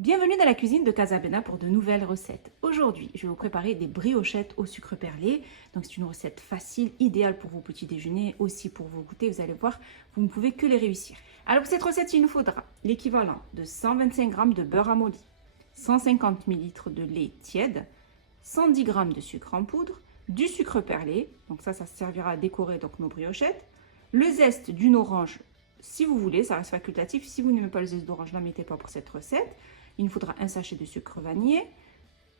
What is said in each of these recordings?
Bienvenue dans la cuisine de Casabena pour de nouvelles recettes. Aujourd'hui, je vais vous préparer des briochettes au sucre perlé. Donc c'est une recette facile, idéale pour vos petits déjeuners, aussi pour vos goûters. Vous allez voir, vous ne pouvez que les réussir. Alors pour cette recette, il nous faudra l'équivalent de 125 g de beurre ramolli, 150 ml de lait tiède, 110 g de sucre en poudre, du sucre perlé, donc ça servira à décorer donc nos briochettes, le zeste d'une orange, si vous voulez, ça reste facultatif. Si vous n'aimez pas le zeste d'orange, ne la mettez pas pour cette recette. Il nous faudra un sachet de sucre vanillé,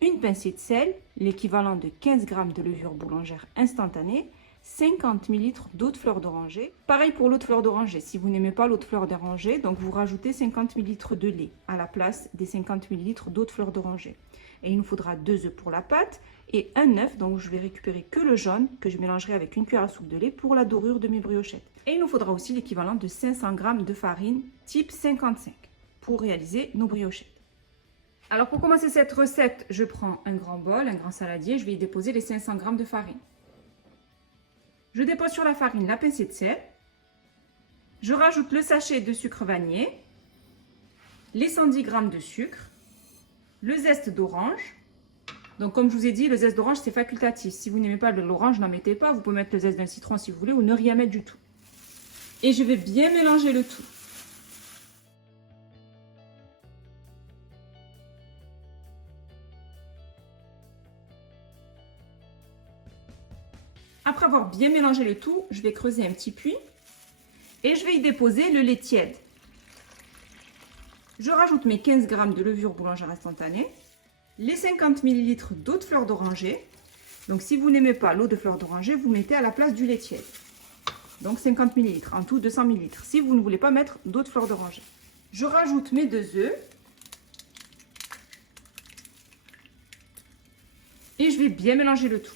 une pincée de sel, l'équivalent de 15 g de levure boulangère instantanée, 50 ml d'eau de fleur d'oranger. Pareil pour l'eau de fleur d'oranger, si vous n'aimez pas l'eau de fleur d'oranger, donc vous rajoutez 50 ml de lait à la place des 50 ml d'eau de fleur d'oranger. Et il nous faudra 2 œufs pour la pâte et un œuf, donc je vais récupérer que le jaune que je mélangerai avec une cuillère à soupe de lait pour la dorure de mes briochettes. Et il nous faudra aussi l'équivalent de 500 g de farine type 55 pour réaliser nos briochettes. Alors pour commencer cette recette, je prends un grand bol, un grand saladier, je vais y déposer les 500 g de farine. Je dépose sur la farine la pincée de sel, je rajoute le sachet de sucre vanillé, les 110 g de sucre, le zeste d'orange. Donc comme je vous ai dit, le zeste d'orange c'est facultatif. Si vous n'aimez pas l'orange, n'en mettez pas, vous pouvez mettre le zeste d'un citron si vous voulez ou ne rien mettre du tout. Et je vais bien mélanger le tout. Après avoir bien mélangé le tout, je vais creuser un petit puits et je vais y déposer le lait tiède. Je rajoute mes 15 g de levure boulangère instantanée, les 50 ml d'eau de fleur d'oranger. Donc si vous n'aimez pas l'eau de fleur d'oranger, vous mettez à la place du lait tiède. Donc 50 ml, en tout 200 ml, si vous ne voulez pas mettre d'eau de fleur d'oranger. Je rajoute mes 2 œufs et je vais bien mélanger le tout.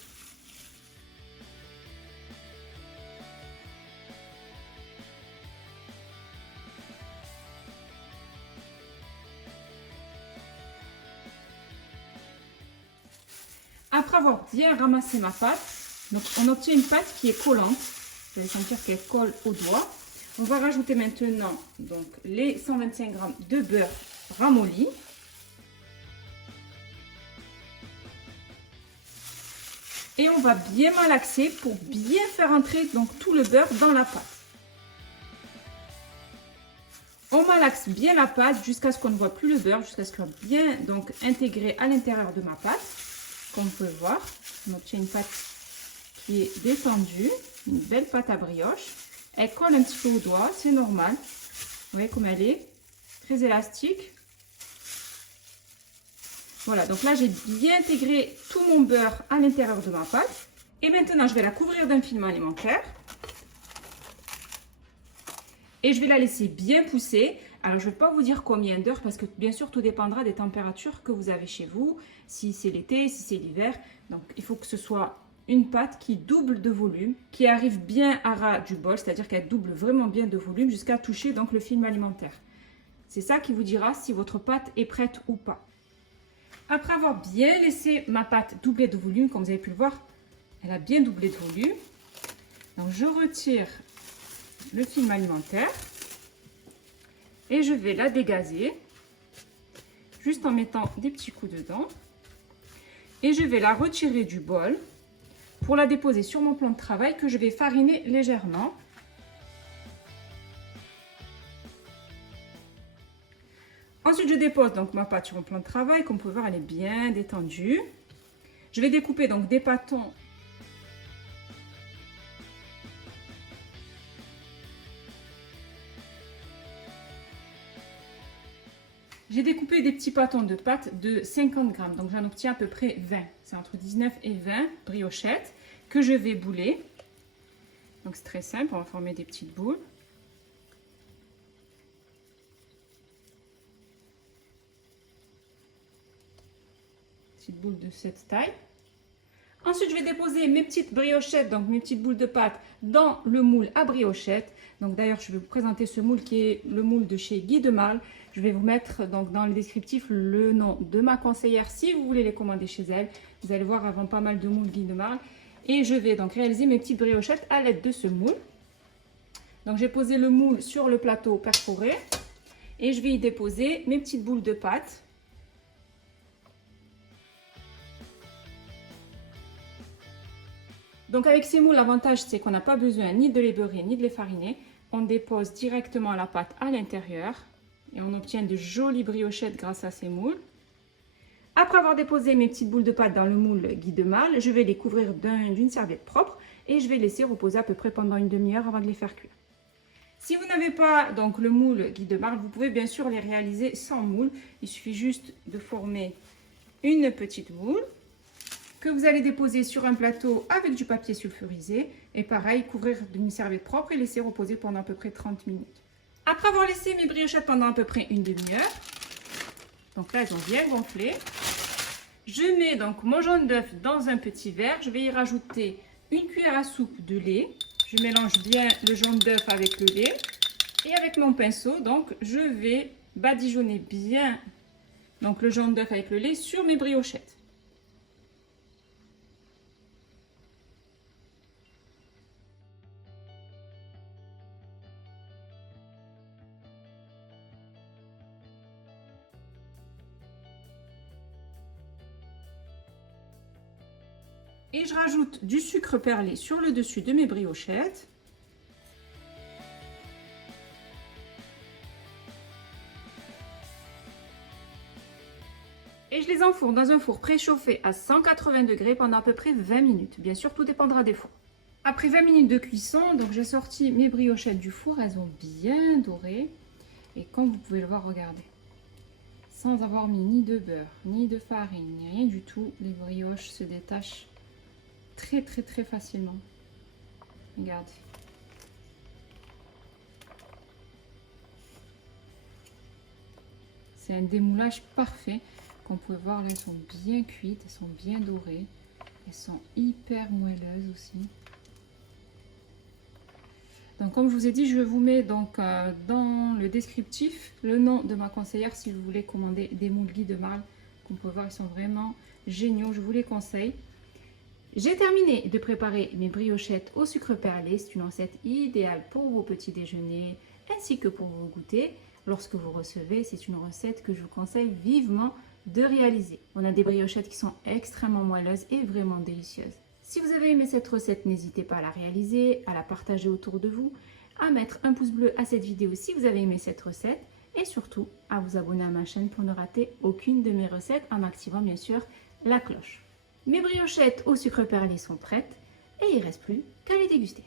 Après avoir bien ramassé ma pâte, donc on obtient une pâte qui est collante. Vous allez sentir qu'elle colle au doigt. On va rajouter maintenant donc, les 125 g de beurre ramolli. Et on va bien malaxer pour bien faire entrer donc, tout le beurre dans la pâte. On malaxe bien la pâte jusqu'à ce qu'on ne voit plus le beurre, jusqu'à ce qu'elle soit bien donc, intégrée à l'intérieur de ma pâte. Comme vous pouvez voir, on obtient une pâte qui est détendue, une belle pâte à brioche. Elle colle un petit peu au doigt, c'est normal. Vous voyez comme elle est, très élastique. Voilà, donc là j'ai bien intégré tout mon beurre à l'intérieur de ma pâte. Et maintenant je vais la couvrir d'un film alimentaire. Et je vais la laisser bien pousser. Alors, je ne vais pas vous dire combien d'heures parce que bien sûr, tout dépendra des températures que vous avez chez vous. Si c'est l'été, si c'est l'hiver. Donc, il faut que ce soit une pâte qui double de volume, qui arrive bien à ras du bol, c'est-à-dire qu'elle double vraiment bien de volume jusqu'à toucher donc, le film alimentaire. C'est ça qui vous dira si votre pâte est prête ou pas. Après avoir bien laissé ma pâte doubler de volume, comme vous avez pu le voir, elle a bien doublé de volume. Donc, je retire le film alimentaire et je vais la dégazer juste en mettant des petits coups dedans et je vais la retirer du bol pour la déposer sur mon plan de travail que je vais fariner légèrement. Ensuite, je dépose donc ma pâte sur mon plan de travail. Comme vous pouvez voir, elle est bien détendue. Je vais découper donc des pâtons. J'ai découpé des petits pâtons de pâte de 50 g, donc j'en obtiens à peu près 20. C'est entre 19 et 20 briochettes que je vais bouler. Donc c'est très simple, on va former des petites boules. Petite boule de cette taille. Ensuite, je vais déposer mes petites briochettes, donc mes petites boules de pâte, dans le moule à briochettes. Donc d'ailleurs, je vais vous présenter ce moule qui est le moule de chez Guy de Marle. Je vais vous mettre donc dans le descriptif le nom de ma conseillère si vous voulez les commander chez elle. Vous allez voir, avant pas mal de moules Guy de Marle. Et je vais donc réaliser mes petites briochettes à l'aide de ce moule. Donc j'ai posé le moule sur le plateau perforé et je vais y déposer mes petites boules de pâte Donc avec ces moules, l'avantage c'est qu'on n'a pas besoin ni de les beurrer ni de les fariner. On dépose directement la pâte à l'intérieur et on obtient de jolies briochettes grâce à ces moules. Après avoir déposé mes petites boules de pâte dans le moule Guy de Marle, je vais les couvrir d'une serviette propre et je vais laisser reposer à peu près pendant une demi-heure avant de les faire cuire. Si vous n'avez pas donc le moule Guy de Marle, vous pouvez bien sûr les réaliser sans moule. Il suffit juste de former une petite moule que vous allez déposer sur un plateau avec du papier sulfurisé et pareil, couvrir d'une serviette propre et laisser reposer pendant à peu près 30 minutes. Après avoir laissé mes briochettes pendant à peu près une demi-heure, donc là elles ont bien gonflé, je mets donc mon jaune d'œuf dans un petit verre, je vais y rajouter une cuillère à soupe de lait, je mélange bien le jaune d'œuf avec le lait et avec mon pinceau, donc je vais badigeonner bien donc le jaune d'œuf avec le lait sur mes briochettes. Et je rajoute du sucre perlé sur le dessus de mes briochettes. Et je les enfourne dans un four préchauffé à 180 degrés pendant à peu près 20 minutes. Bien sûr, tout dépendra des fours. Après 20 minutes de cuisson, donc j'ai sorti mes briochettes du four. Elles ont bien doré. Et comme vous pouvez le voir, regardez. Sans avoir mis ni de beurre, ni de farine, ni rien du tout, les brioches se détachent très facilement. Regardez. C'est un démoulage parfait. Comme vous pouvez voir, là, elles sont bien cuites, elles sont bien dorées. Elles sont hyper moelleuses aussi. Donc comme je vous ai dit, je vous mets donc dans le descriptif le nom de ma conseillère si vous voulez commander des moules Guy de Marle. Comme vous pouvez voir, ils sont vraiment géniaux, je vous les conseille. J'ai terminé de préparer mes briochettes au sucre perlé. C'est une recette idéale pour vos petits déjeuners ainsi que pour vos goûters. Lorsque vous recevez, c'est une recette que je vous conseille vivement de réaliser. On a des briochettes qui sont extrêmement moelleuses et vraiment délicieuses. Si vous avez aimé cette recette, n'hésitez pas à la réaliser, à la partager autour de vous, à mettre un pouce bleu à cette vidéo si vous avez aimé cette recette et surtout à vous abonner à ma chaîne pour ne rater aucune de mes recettes en activant bien sûr la cloche. Mes briochettes au sucre perlé sont prêtes et il ne reste plus qu'à les déguster.